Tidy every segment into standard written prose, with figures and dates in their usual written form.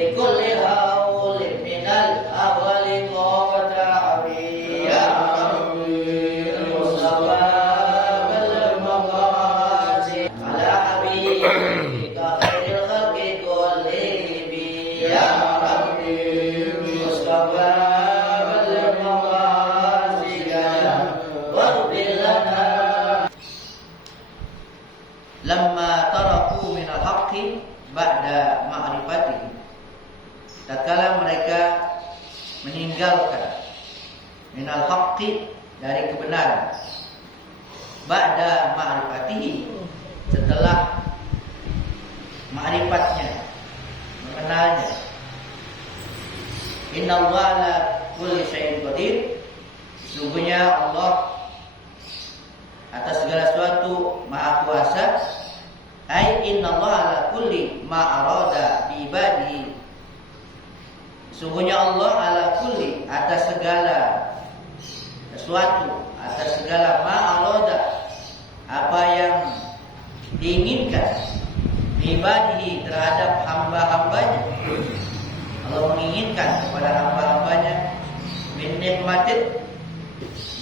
بكل هول من الأول قاطعي يا ربي المصطفى بالمقاصد على حبيبك خير الخلق كلهم يا ربي المصطفى بالمقاصد واغفر لنا لما تركوا من الحق ba'da ma'rifatihi, tatkala mereka meninggalkan minal haqqi dari kebenaran, ba'da ma'rifatihi setelah ma'rifatnya, mengenalnya. Innallaha ala kulli syai'in qadir, sesungguhnya Allah atas segala sesuatu maha kuasa. Ai innallaha ala kulli ma arada bi ibadihi, sesungguhnya Allah ala kulli atas segala sesuatu, atas segala ma arada apa yang diinginkan bi ibadihi terhadap hamba-hambanya. Allah menginginkan kepada hamba-hambanya min nikmatin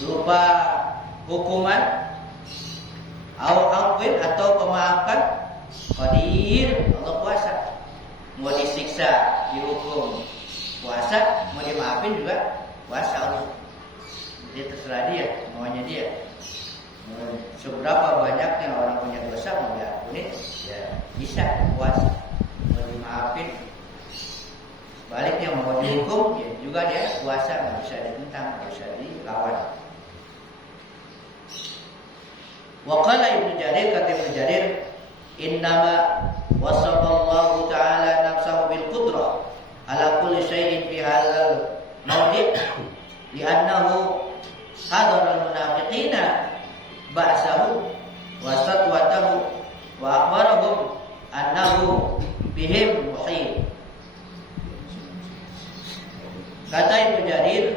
berupa hukuman afwin atau pemaafan, qadir Allah kuasa. Mau disiksa, dihukum kuasa, mau dimaafin juga kuasa Allah. Jadi terserah dia, maunya dia. Seberapa banyaknya orang punya dosa mau diampuni, ya bisa kuasa. Mau dimaafin, sebaliknya mau dihukum, ya juga dia kuasa, nggak bisa ditentang, nggak bisa dilawan. Wa qala Ibnu Jarir, kata Ibnu Jarir, innama wasafallahu ta'ala nafsahu bil qudrah ala kulli syai'in fi hadzal mawdi' li'annahu hadara al munafiqina ba'sahu wa satwatahu wa akhbarahum annahu bihim muhit. Kata Ibnu Jarir,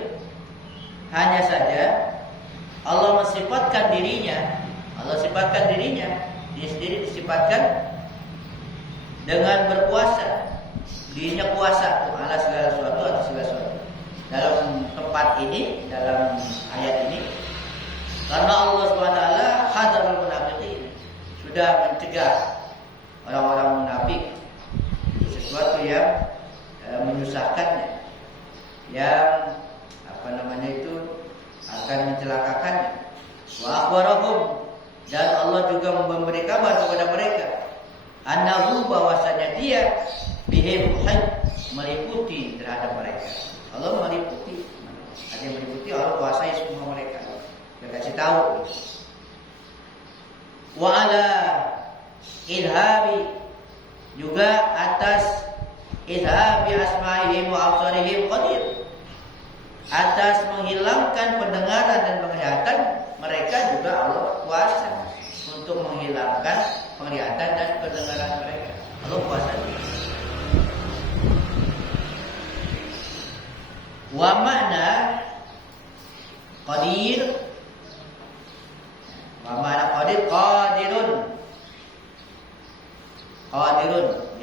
hanya saja Allah mensifatkan dirinya, Allah sifatkan dirinya, dia sendiri disifatkan dengan berkuasa. Dirinya kuasa ala segala sesuatu, atas segala sesuatu. Dalam tempat ini, dalam ayat ini, karena Allah SWT hadarul munafiqin, sudah mencegah orang-orang munafik sesuatu yang menyusahkannya, yang akan mencelakakannya. Wa akhbarahum, dan Allah juga memberi kabar kepada mereka, annahu, bahwasanya dia bihim meliputi terhadap mereka. Allah meliputi, ada yang meliputi, Allah kuasai semua mereka. Dia kasih tahu. Wa ala idhabi, juga atas idhabi asma'ihim wa absarihim qadir, atas menghilangkan pendengaran dan penglihatan mereka juga Allah kuasa untuk menghilangkan penglihatan dan pendengaran mereka. Allah kuasa. Wa makna qadir, wa makna qadir, qadirun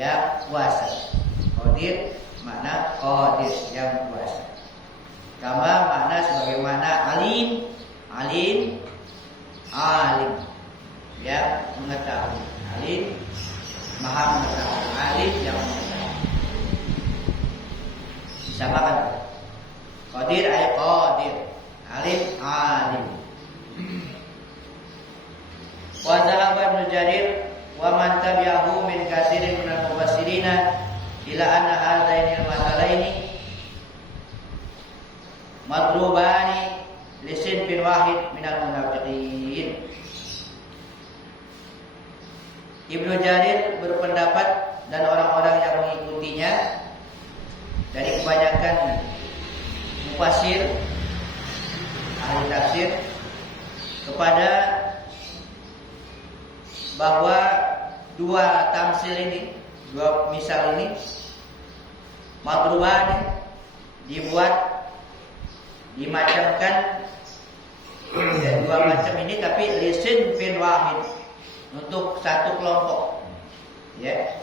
yang kuasa. Qadir makna qadir yang kuasa. Kama makna sebagaimana alim alim yang mengetahui. Alim maha mengetahui, alim yang mengetahui. Disamakan. Qadir ay qadir, alim. Wa dhahaba Ibnu Jarir wa man tabi'ahu min katsirin minal mufassirina ila anna hadaini al-masalaini madrubani lisinfin wahid minal munafiqin. Ibnu Jarir berpendapat, dan orang-orang yang mengikutinya dari kebanyakan mufassir, ahli tafsir, kepada bahwa dua tamsil ini, dua misal ini, madrubani, dibuat, dimacamkan, dua macam ini, tapi lisin bin wahid, untuk satu kelompok, ya,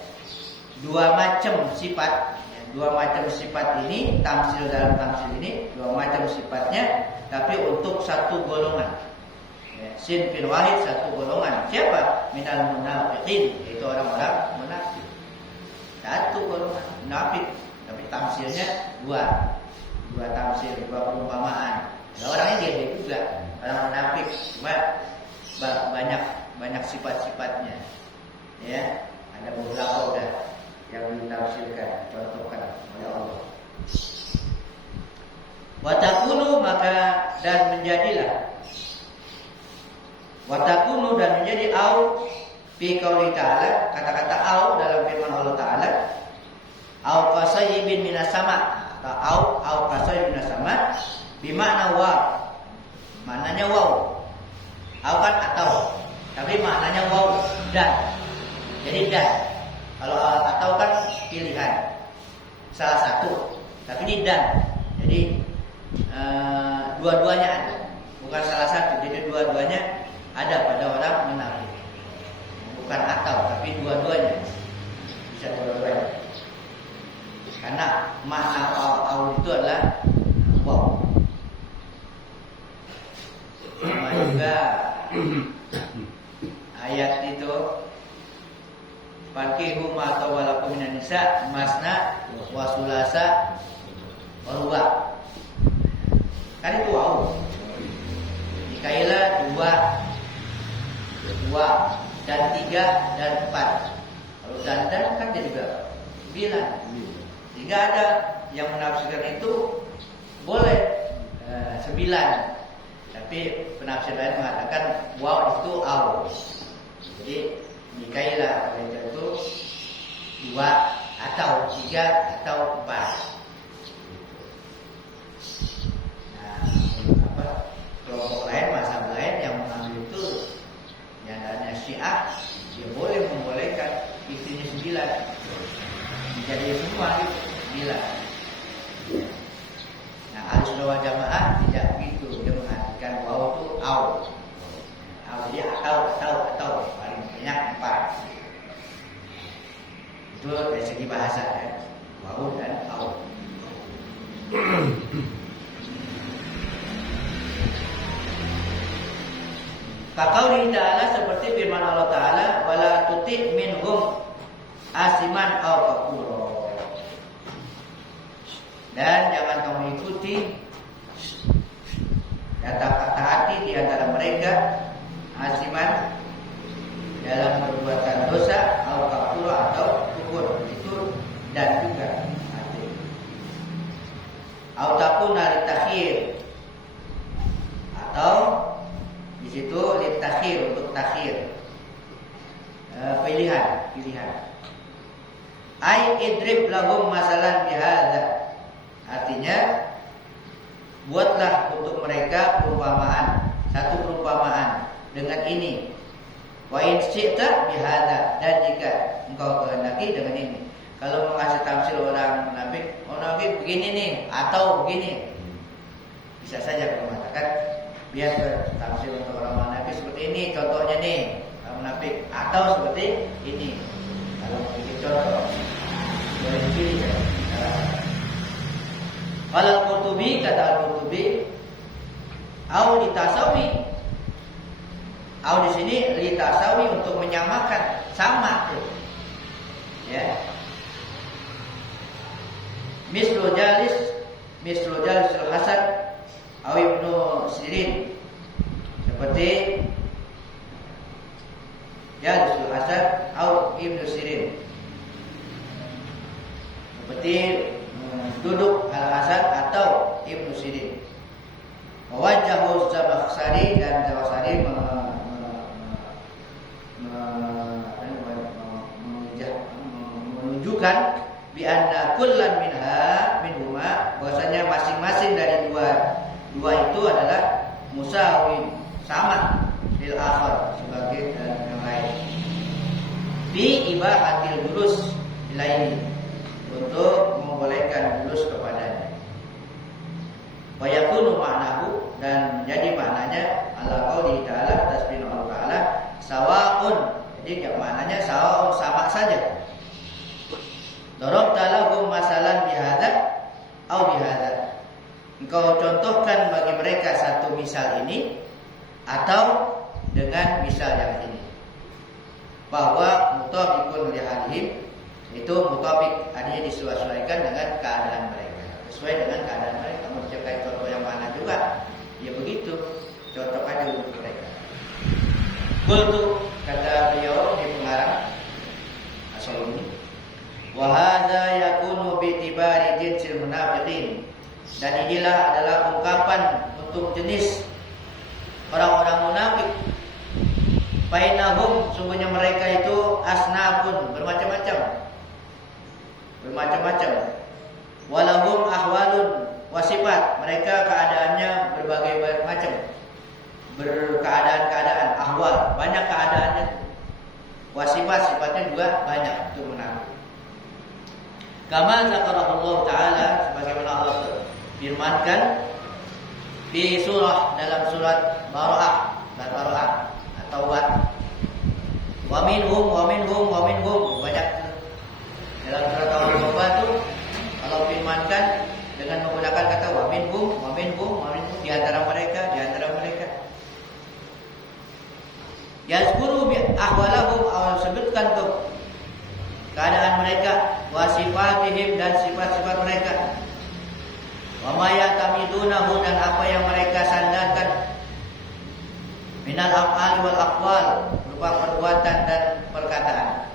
dua macam sifat, dua macam sifat ini, tamsil dalam tamsil ini dua macam sifatnya, tapi untuk satu golongan. Ya, sinfin wahid, satu golongan. Siapa? Minal munafiqin, yaitu orang-orang munafik. Satu golongan munafik, tapi tamsilnya dua tamsil, dua perumpamaan. Nah, orangnya dia juga orang munafik, cuma banyak sifat-sifatnya. Ya, ada beberapa udah yang ditafsirkan, contohkan oleh Allah. Watakunu, maka dan menjadilah. Watakunu, dan menjadi au fi qauli ta'ala, kata-kata au dalam firman Allah Ta'ala, au qasayyibin minas sama, atau au qasayyibin minas sama, bimakna wa, maknanya waw. Au kan atau, tapi maknanya waw, dan. Jadi dan. Kalau atau kan pilihan salah satu, tapi ini dan. Jadi dua-duanya ada, bukan salah satu. Jadi dua-duanya ada pada orang munafik. Bukan atau, tapi dua-duanya. Bisa dua-duanya. Karena makna au itu adalah wow. Sama juga ayat itu, Fankihu ma tawalakum minan nisa masna wa sulasa wa ruba. Kan itu au. Nikailah dua dan tiga dan empat. Kalau dandan kan jadi berapa? 9. Jika ada yang menafsirkan itu boleh 9. Tapi penafsir lain mengatakan wow itu au. Jadi nikailah itu 2 atau 3 atau 4. Nah, kelompok lain, mazhab lain yang mengambil itu yang adanya Syiah, dia boleh membolehkan istrinya 9. Jadi semua itu 9. Nah, Ahlussunnah wal Jamaah tidak begitu, dia mengartikan wow itu au. Dia atau paling banyak 4. Itu dari segi bahasa ya. Wau dan au. Kaqauli ta'ala, seperti firman Allah Ta'ala, wala tuti' minhum asiman aw kafura. Dan jangan kamu ikuti kata-kata hati di antara mereka asiman dalam perbuatan dosa atau kafur atau kufur, itu dan juga hati. Autaku nalitakhir, atau di situ litakhir, untuk takhir, pilihan. Ai idrib lahum masalan bihadza, artinya buatlah untuk mereka perumpamaan, satu perumpamaan dengan ini. Wa in syi'ta bihadza, dan jika engkau kehendaki dengan ini. Kalau mengasih tafsir orang munafik begini nih atau begini, bisa saja kalau mengatakan biar tafsir untuk orang munafik seperti ini, contohnya nih orang munafik, atau seperti ini. Kalau bikin contoh boleh dipilih ya. Kalau Al-Qurtubi, kata Al-Qurtubi, au ditasawi. Au di sini litasawi, untuk menyamakan, sama tuh. Ya. Mislu jalis Hasan au Ibnu Sirin. Seperti Jalisul Hasan au Ibnu Sirin. Seperti duduk Al-Hasan atau Ibnu Sirin. Wajahul Zamakhsyari, dan Zamakhsyari menunjukkan bi anna kullan minhuma, bahwasanya masing-masing dari dua itu adalah musawin, sama lil akhar, sebagai yang lain. Bi ibahatil julus ilaihi, untuk membolehkan julus kepadanya. Wa yakunu ma'nahu, dan jadi maknanya ala qauli ta'ala, tasbih Allah Ta'ala, sawaun, jadi maknanya sawaun, sama saja. Darabta lahum masalan satu misal ini atau dengan misal yang ini, bahwa mutabiqun li halihim itu mutabiq, artinya disesuaikan dengan keadaan mereka, sesuai dengan keadaan mereka. Mau dicapai contoh yang mana juga ya begitu, cocok aja untuk mereka. Qultu, kata beliau di pengarang asal ini, wa hadza yakunu bi tibari jinsil munafiqin, dan inilah adalah ungkapan untuk jenis orang-orang munafik. Bainahum, sungguhnya mereka itu asnafun, bermacam-macam. Walahum ahwalun wasifat, mereka keadaannya berbagai macam, berkeadaan-keadaan, ahwal, banyak keadaannya. Wasifat, sifatnya juga banyak untuk munafik. Kama zakarahullah ta'ala, sebagaimana Allah firmankan di surah, dalam surat Bara'ah atau wa minhum banyak dalam surat Al-Baqarah itu Allah firmankan dengan menggunakan kata wa minhum di antara mereka. Yazkuru bi ahwalahum, Allah sebutkan tuh keadaan mereka, wa sifatihim, dan sifat-sifat mereka, wa ma yatamidunahu, dan apa yang mereka sandarkan, minal af'al wal aqwal, berupa perbuatan dan perkataan.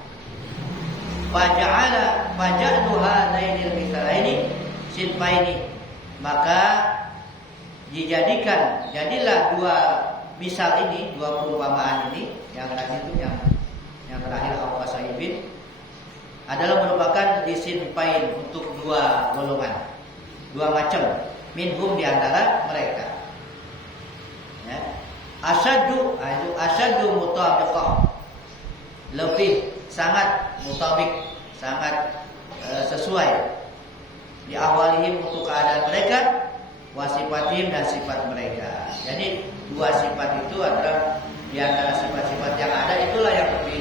Faja'alu hadainil misalaini sinfaini, maka jadilah dua misal ini, dua perumpamaan ini, yang tadi itu yang terakhir al-qasaibin, adalah merupakan disinfain, untuk dua golongan, dua macam, minhum, di antara mereka. Ya. Asyaddu mutabiqah, lebih sangat mutabik, sangat sesuai, di awalihim, untuk keadaan mereka, wasifatihim, dan sifat mereka. Jadi dua sifat itu adalah di antara sifat-sifat yang ada, itulah yang lebih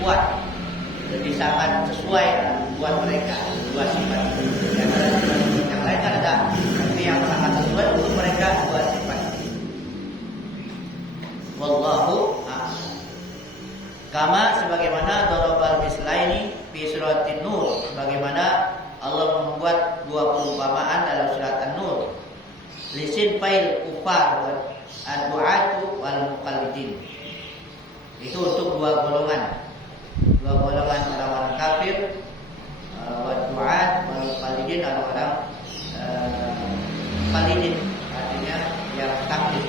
kuat, lebih sangat sesuai buat mereka, dua sifat itu. Di antara sifat yang lain kan ada, tapi yang sangat sesuai untuk mereka dua sifat. Wallahu a'lam. Kama, sebagaimana darabal mislaini fi suratin Nur, sebagaimana Allah membuat dua perumpamaan dalam surat An-Nur, lisin fail kufar ad-du'atu wal muqallidin. Itu untuk dua golongan orang-orang kafir, wad-du'at wal muqallidin, orang-orang muqallidin, artinya yang taklid.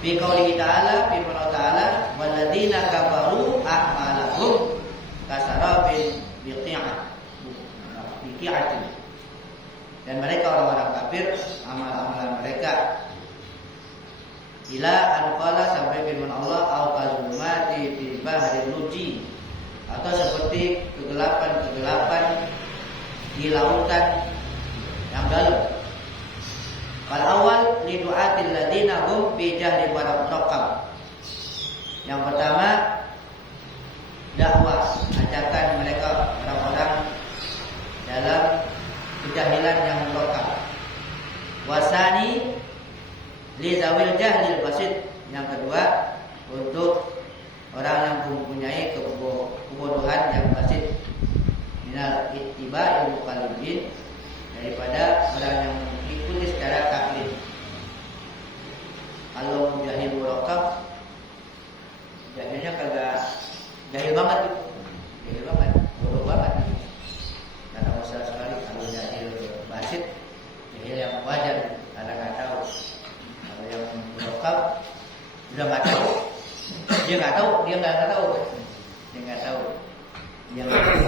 Bi qaulihi ta'ala, firman Allah ta'ala, walladzina kafaru a'malahum kasarabin biqi'atin, dan mereka orang-orang kafir, amal-amalan mereka, ila anqala, sampai firman Allah, au kazulumati fi bahril luji, atau seperti kegelapan di lautan yang dalam. Fal awal li du'atil ladina hum fi jahli murakkab. Yang pertama, dakwah, ajakan mereka orang-orang dalam kejahilan yang murakkab. Wasani li zawil jahlil basit. Yang kedua, untuk orang yang mempunyai kebodohan yang basit, minal ittiba'il muqallidin, daripada orang yang mengikuti secara taklid. Kalau jahil murakkab, jahilnya kagak jahil banget, bodoh banget. Karena usah sekali. Kalau jahil basit, jahil yang wajar, karena nggak tahu. Kalau yang murakkab udah nggak tahu, dia nggak tahu, dia nggak tahu,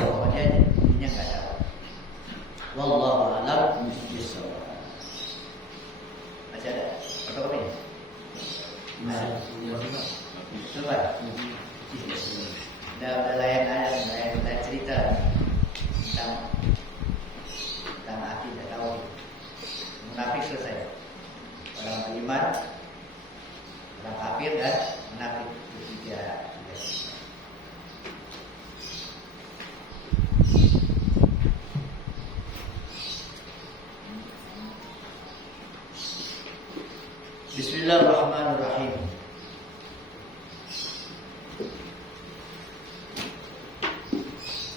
pokoknya dia nggak tahu. Wallahu a'lam bishawab. Masih ada fotokopi? Coba. Udah lain cerita tentang hati, udah tahu. Munafik selesai. Orang beriman, orang kafir, dan munafik. Tiga.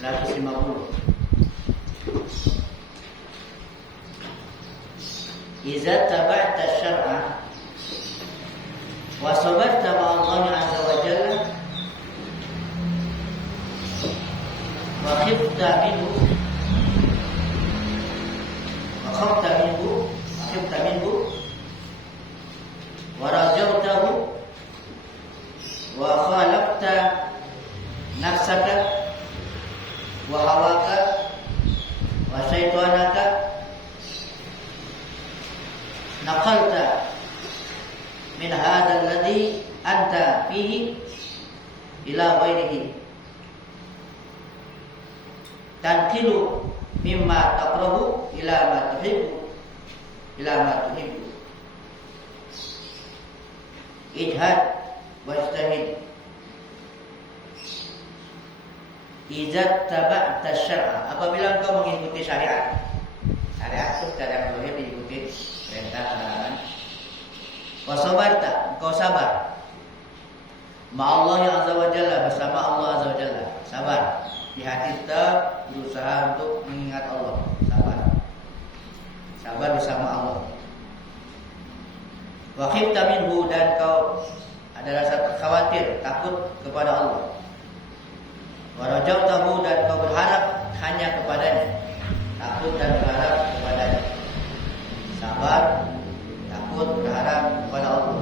150. Iza taba'ta syar'a wa sabarta ma'allahi azza wa jalla wa khifta minhu wa rajautahu wa khalaqta nafsaka wa hawaka wa syaitanaka naqalta min hadzal ladzi anta fihi ila ghairihi tanqilu mimma taqrabu ila ma tuhibbu ijhad wajtahid Izat taba'ta syar'a, apabila engkau mengikuti syariat. Syariat itu secara zahir diikuti perintah larangan. Wa sabarta, engkau sabar. Ma'allah ya azza wa jalla, bersama Allah azza wa jalla. Sabar. Di hati kita berusaha untuk mengingat Allah. Sabar. Sabar bersama Allah. Wa khifta minhu, dan kau ada rasa khawatir, takut kepada Allah. Wa rajautahu, dan kau berharap hanya kepadanya, takut dan berharap kepadanya. Sabar, takut, berharap kepada Allah.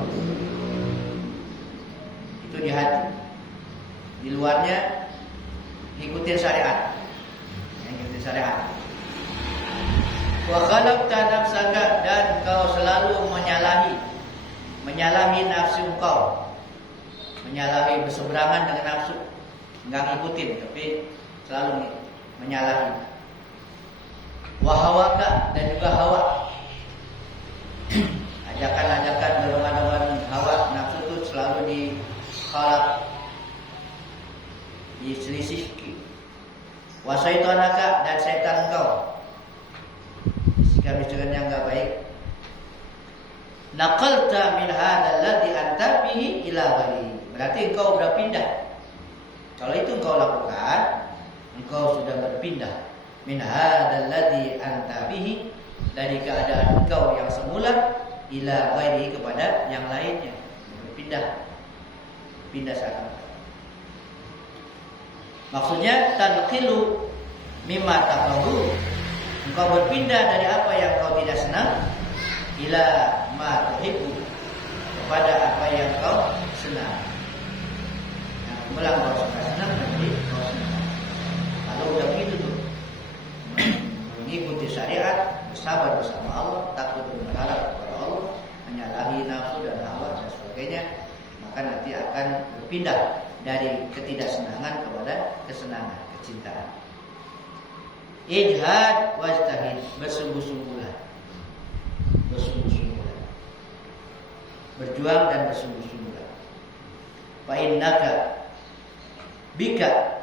Itu di hati. Di luarnya ikutin syariat. Ikutin syariat. Wa khalaqta nafsaka, dan kau selalu menyalahi nafsu kau. Menyalahi, berseberangan dengan nafsu. Enggak ngikutin, tapi selalu menyalahi. Wahawaka, dan juga hawa. Ajakan-ajakan, dorongan-dorongan hawa nafsu itu selalu dikhalaq, diselisih. Wa syaitanaka, dan setan engkau, bisikan-bisikan yang enggak baik. Naqalta min hadzal ladzi anta bihi ila ghairi, berarti engkau berpindah. Kalau itu engkau lakukan, engkau sudah berpindah min hadzal ladzi anta bihi, dari keadaan engkau yang semula ila ghairi, kepada yang lainnya. Pindah sana. Maksudnya tanqilu mimma taqrabu, engkau berpindah dari apa yang kau tidak senang ila ma tuhibbu, kepada apa yang kau senang. Mulang kau suka senang, nanti kau senang. Kalau udah begitu tuh, mengikuti syariat, bersabar bersama Allah, takut dan berharap kepada Allah, menyalahi nafsu dan hawa dan sebagainya, maka nanti akan berpindah dari ketidaksenangan kepada kesenangan, kecintaan. Ijhad wajtahid, bersungguh-sungguhlah. Berjuang dan bersungguh-sungguhlah. Fa innaka bika,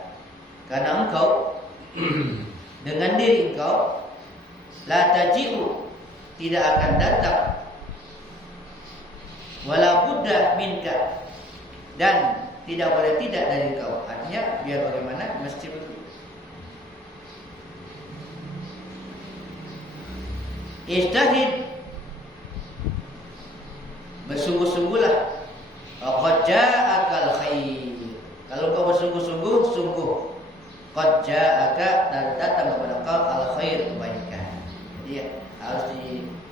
karena engkau dengan diri engkau, la taji'u, tidak akan datang, wala budda minka, dan tidak boleh tidak dari engkau. Artinya biar bagaimana mesti begitu. Ijtahid, bersungguh-sungguhlah. Qad ja'akal khair, kalau kau bersungguh-sungguh, sungguh. Qad ja'aka, dan datang kepada kau al khair, kebaikan. Jadi harus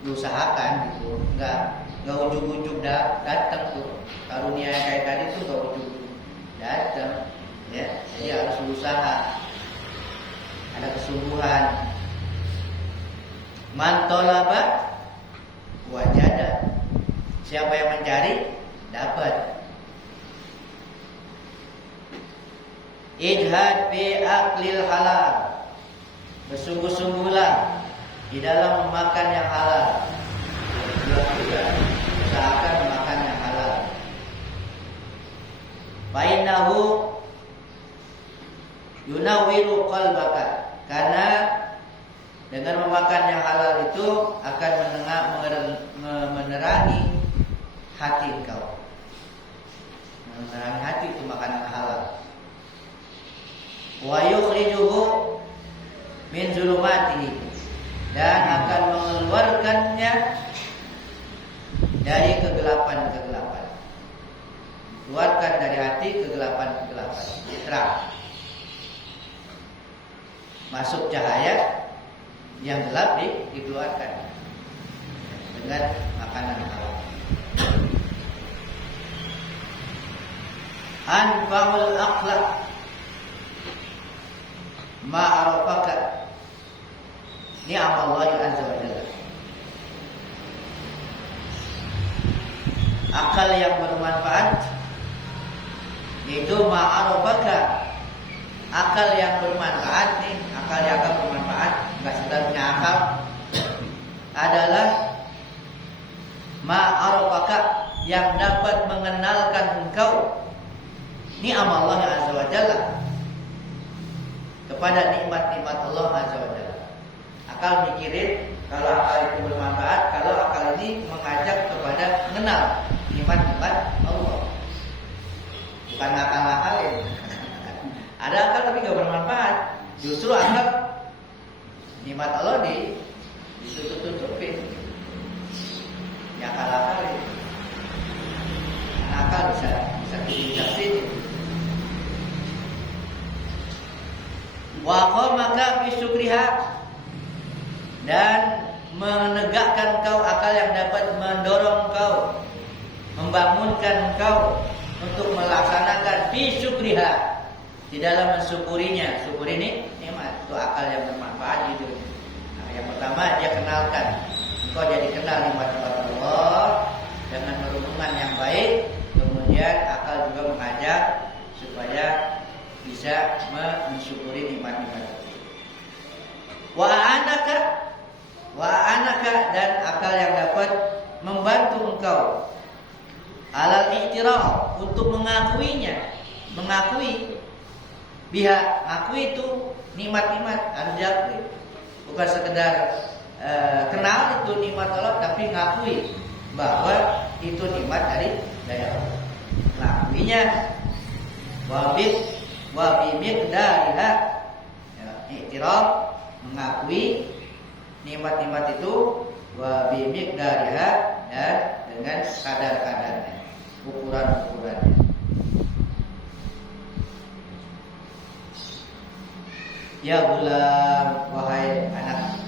diusahakan gitu. Enggak ujug-ujug datang tuh. Karunia kayak tadi tuh enggak ujug-ujug datang, ya. Jadi harus berusaha. Ada kesungguhan. Man talaba wajada. Siapa yang mencari, dapat. Ijhad fi aklil halal, bersungguh-sungguhlah di dalam memakan yang halal. Usahakan makan yang halal. Fa innahu yunawwiru qalbaka, karena dengan memakan yang halal itu akan menerangi hati engkau. Menerangi hati itu makanan halal. wa yukhrijuhu min zulumatihi, dan akan mengeluarkannya dari kegelapan-kegelapan. Keluarkan dari hati kegelapan-kegelapan, terang. Masuk cahaya, yang gelap dikeluarkan dengan makanan halal. Anfa'ul akhlaq ma'arafaka ni'amallahi azza wa jalla. Akal yang bermanfaat itu ma'arafaka, akal yang bermanfaat nih, akal yang akan bermanfaat, enggak sekedar punya akal, adalah ma'arafaka, yang dapat mengenalkan engkau ni'amallah azza wa jalla, kepada nikmat-nikmat Allah azza wa jalla. Akal mikirin kalau akal itu bermanfaat, kalau akal ini mengajak kepada mengenal nikmat-nikmat Allah. Bukan akal-akalin. Ada akal tapi gak bermanfaat. Justru akal nikmat Allah ditutup-tutupin. Ya akal-akalin. Akal bisa dijelasin. Wa qamaka fi syukriha, dan menegakkan kau akal yang dapat mendorong kau, membangunkan kau untuk melaksanakan fi syukriha, di dalam mensyukurinya. Syukur ini nikmat, itu akal yang bermanfaat gitu. Nah, yang pertama dia kenalkan, engkau jadi kenal nikmat-nikmat Allah dengan hubungan yang baik. Kemudian akal juga mengajak supaya bisa mensyukuri nikmat-nikmat itu. Wa anaka, dan akal yang dapat membantu engkau alal i'tiraf, untuk mengakuinya, mengakui biha, akui itu nikmat-nikmat harus diakui, bukan sekedar kenal itu nikmat Allah, tapi ngakui bahwa itu nikmat dari Allah. Ngakuinya wa bimiqdariha, i'tiraf, mengakui nikmat-nikmat itu, wa bimiqdariha, dan dengan kadar-kadarnya, ukuran-ukurannya. Ya gulam, wahai anak,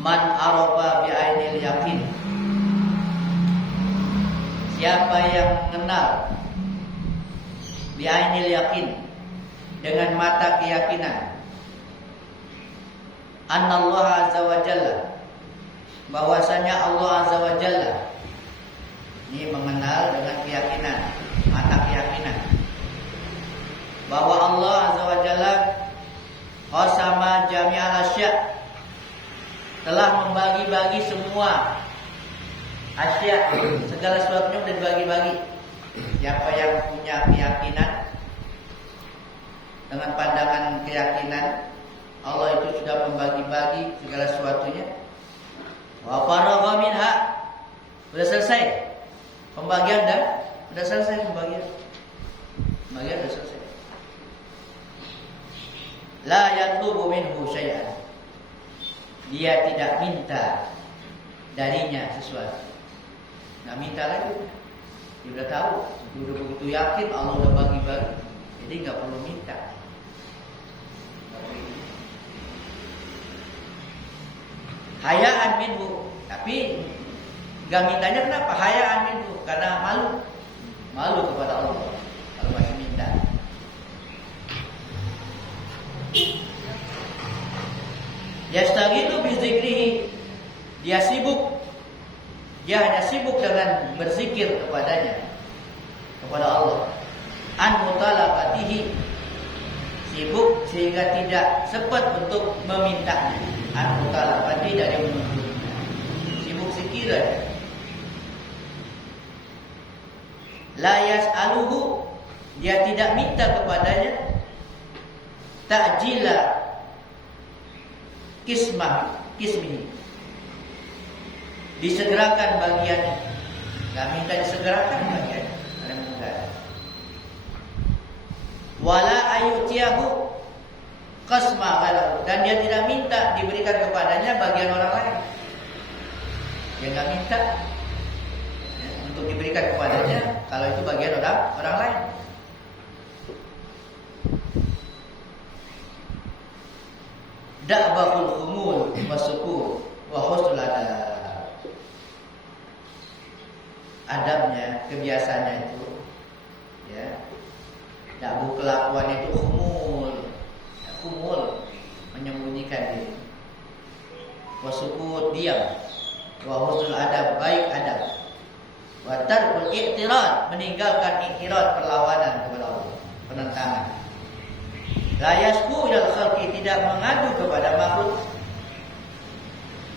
man arafa bi ainil yakin, siapa yang mengenal bi ainil yakin, dengan mata keyakinan, annallaha azza wa jalla, bahwasanya Allah azza wa jalla, ini mengenal dengan keyakinan, mata keyakinan, bahwa Allah azza wa jalla qasama jami'al asya', telah membagi-bagi semua asya', segala sesuatunya sudah dibagi-bagi. Siapa yang punya keyakinan dengan pandangan keyakinan Allah itu sudah membagi-bagi segala sesuatunya, wa faragha minha, sudah selesai pembagian, dan sudah selesai pembagian sudah selesai. La yatlubu minhu syai'an, dia tidak minta darinya sesuatu. Nggak minta lagi, dia udah tahu, dia udah begitu yakin Allah udah bagi-bagi, jadi nggak perlu minta. Hayaan minhu, tapi nggak mintanya kenapa? Hayaan minhu, karena malu kepada Allah kalau masih minta. Yastaghilu bi dzikrihi, dia hanya sibuk dengan berzikir kepadanya, kepada Allah. An mutalaqatihi, sibuk sehingga tidak sempat untuk memintanya. An mutalaqati, dari menuntutnya, sibuk zikir aja. La yas'aluhu, dia tidak minta kepadanya ta'jila kismihi, disegerakan bagiannya. Gak minta disegerakan bagiannya, ada mudah. wala ayutiyahu qasma ghalahu, dan dia tidak minta diberikan kepadanya bagian orang lain. Dia nggak minta untuk diberikan kepadanya kalau itu bagian orang lain. Da'bahul khumul wasuku wa husnul adab. Adabnya, kebiasaannya itu, ya, dakbu kelakuan itu khumul, menyembunyikan diri. Wasuku diam, wa husnul adab, baik adab. Wa tarkul i'tirad, meninggalkan i'tirad, perlawanan kepada Allah, penentangan. La yasku ilal khalqi, tidak mengadu kepada makhluk.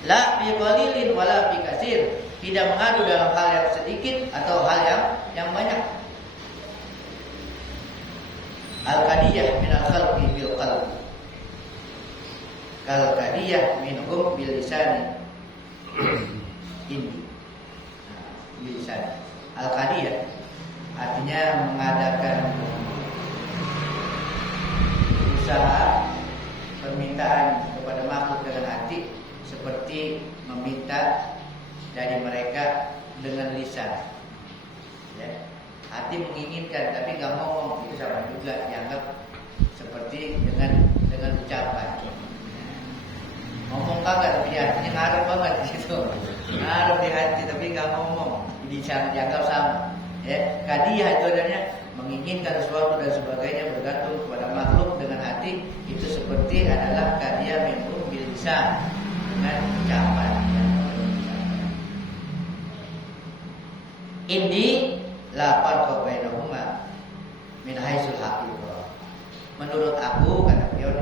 La fi qalilin wala fi katsir, tidak mengadu dalam hal yang sedikit atau hal yang banyak. Al-qadiyah minal khalqi bil qalbi, kal qadiyah minhum bil lisani. Ini bil lisani. Al-qadiyah artinya mengadakan usaha permintaan kepada makhluk dengan hati, seperti meminta dari mereka dengan lisan, ya. Hati menginginkan tapi nggak ngomong, itu sama juga dianggap seperti dengan ucapan. Ngomong kagak tapi hatinya ngarep banget gitu, ngarep di hati tapi nggak ngomong, jadi dianggap sama. Ya, kadiyah itu adanya menginginkan sesuatu dan sebagainya bergantung kepada makhluk dengan hati, itu seperti adalah kadiyah minhum bil lisan, dengan ucapan. Ini la farqa bainahuma min haitsul haqiqah. Menurut aku, kata beliau,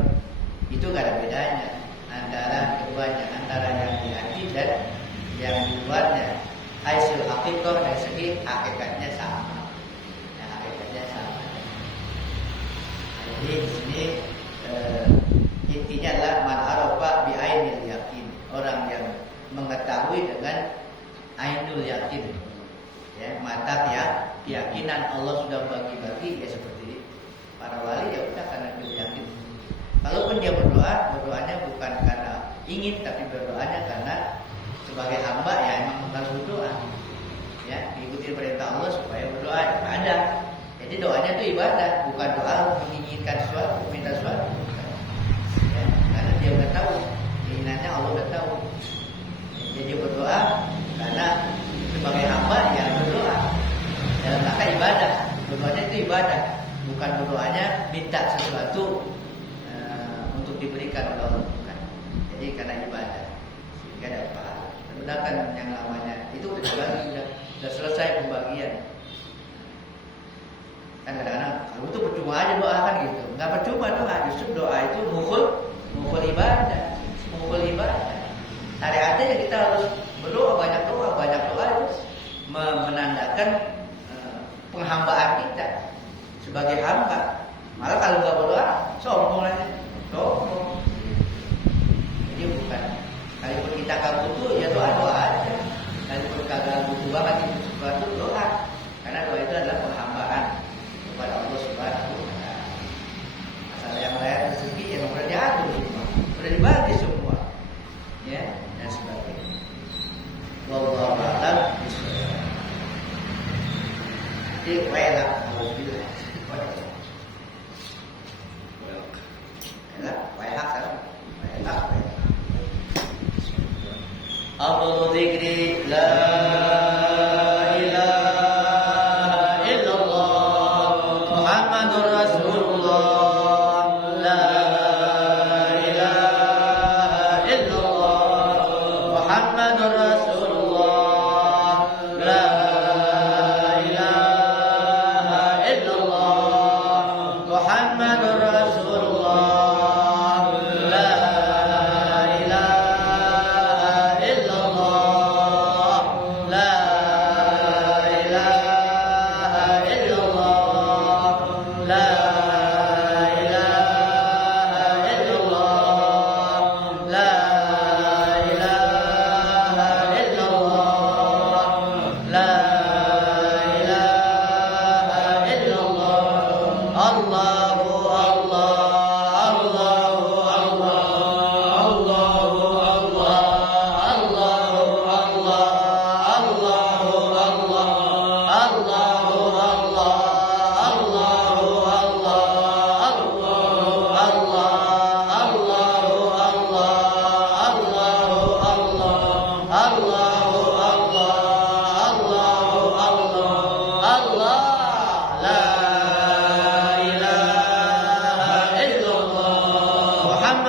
itu gak ada bedanya antara keduanya, antara yang di hati dan yang di luarnya. Haitsul haqiqah dari segi hakikatnya sama. Ya, hakikatnya sama. Jadi di sini intinya adalah man arafa bi ainil yakin, orang yang mengetahui dengan ainul yakin. Ya, mata keyakinan Allah sudah bagi-bagi, ya seperti para wali, ya udah karena dia yakin. Kalaupun dia berdoanya bukan karena ingin, tapi berdoanya karena sebagai hamba, ya emang harus berdoa. Ya, ikuti perintah Allah supaya berdoa ibadah. Jadi doanya itu ibadah, bukan doa menginginkan sesuatu, minta sesuatu. Ya, karena dia udah tahu keinginannya, Allah udah tahu. Jadi dia berdoa karena sebagai hamba yang berdoa dalam rangka ibadah. Berdoanya itu ibadah, bukan berdoanya minta sesuatu untuk diberikan oleh Allah, bukan. Jadi karena ibadah sehingga dapat pahala. Sedangkan yang namanya itu udah dibagi, udah selesai pembagian. Kan kadang-kadang kalau itu percuma aja doa kan gitu. Nggak percuma doa, justru doa itu mukul ibadah. Syariatnya kita harus berdoa, banyak doa itu menandakan penghambaan kita sebagai hamba. Malah kalau nggak berdoa, sombong aja, sombong. Jadi bukan. Kalaupun kita nggak butuh, ya doa aja. Kalaupun kagak butuh banget itu sesuatu, doa. Karena doa itu adalah penghambaan kepada Allah Subhanahu wa Ta'ala. Masalah yang lain rezeki yang udah diatur semua, udah dibagi semua, ya, dan sebagainya. Wallahu a'lam bishawab. Jadi welak alhamdulillah. Welak kan? Welak. Afdhalu dzikri la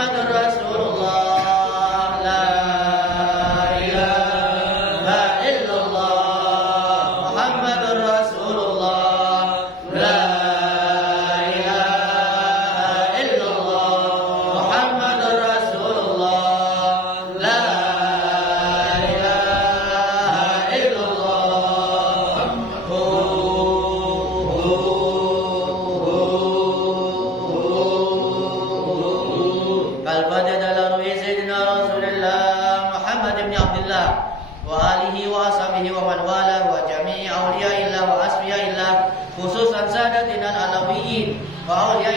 Muhammadur Rasulullah, la ilaha illallah, Muhammadur Rasulullah, la ilaha illallah, Muhammadur Rasulullah, la ilaha illallah. Al-Fatihah ala ruhi Sayyidina Rasulullah Muhammad ibn Abdullah wa alihi wa ashabihi wa man wala wa jami'i awliyaillah wa asfiya'illah, khususan sadatina al-alawiyyin wa awliya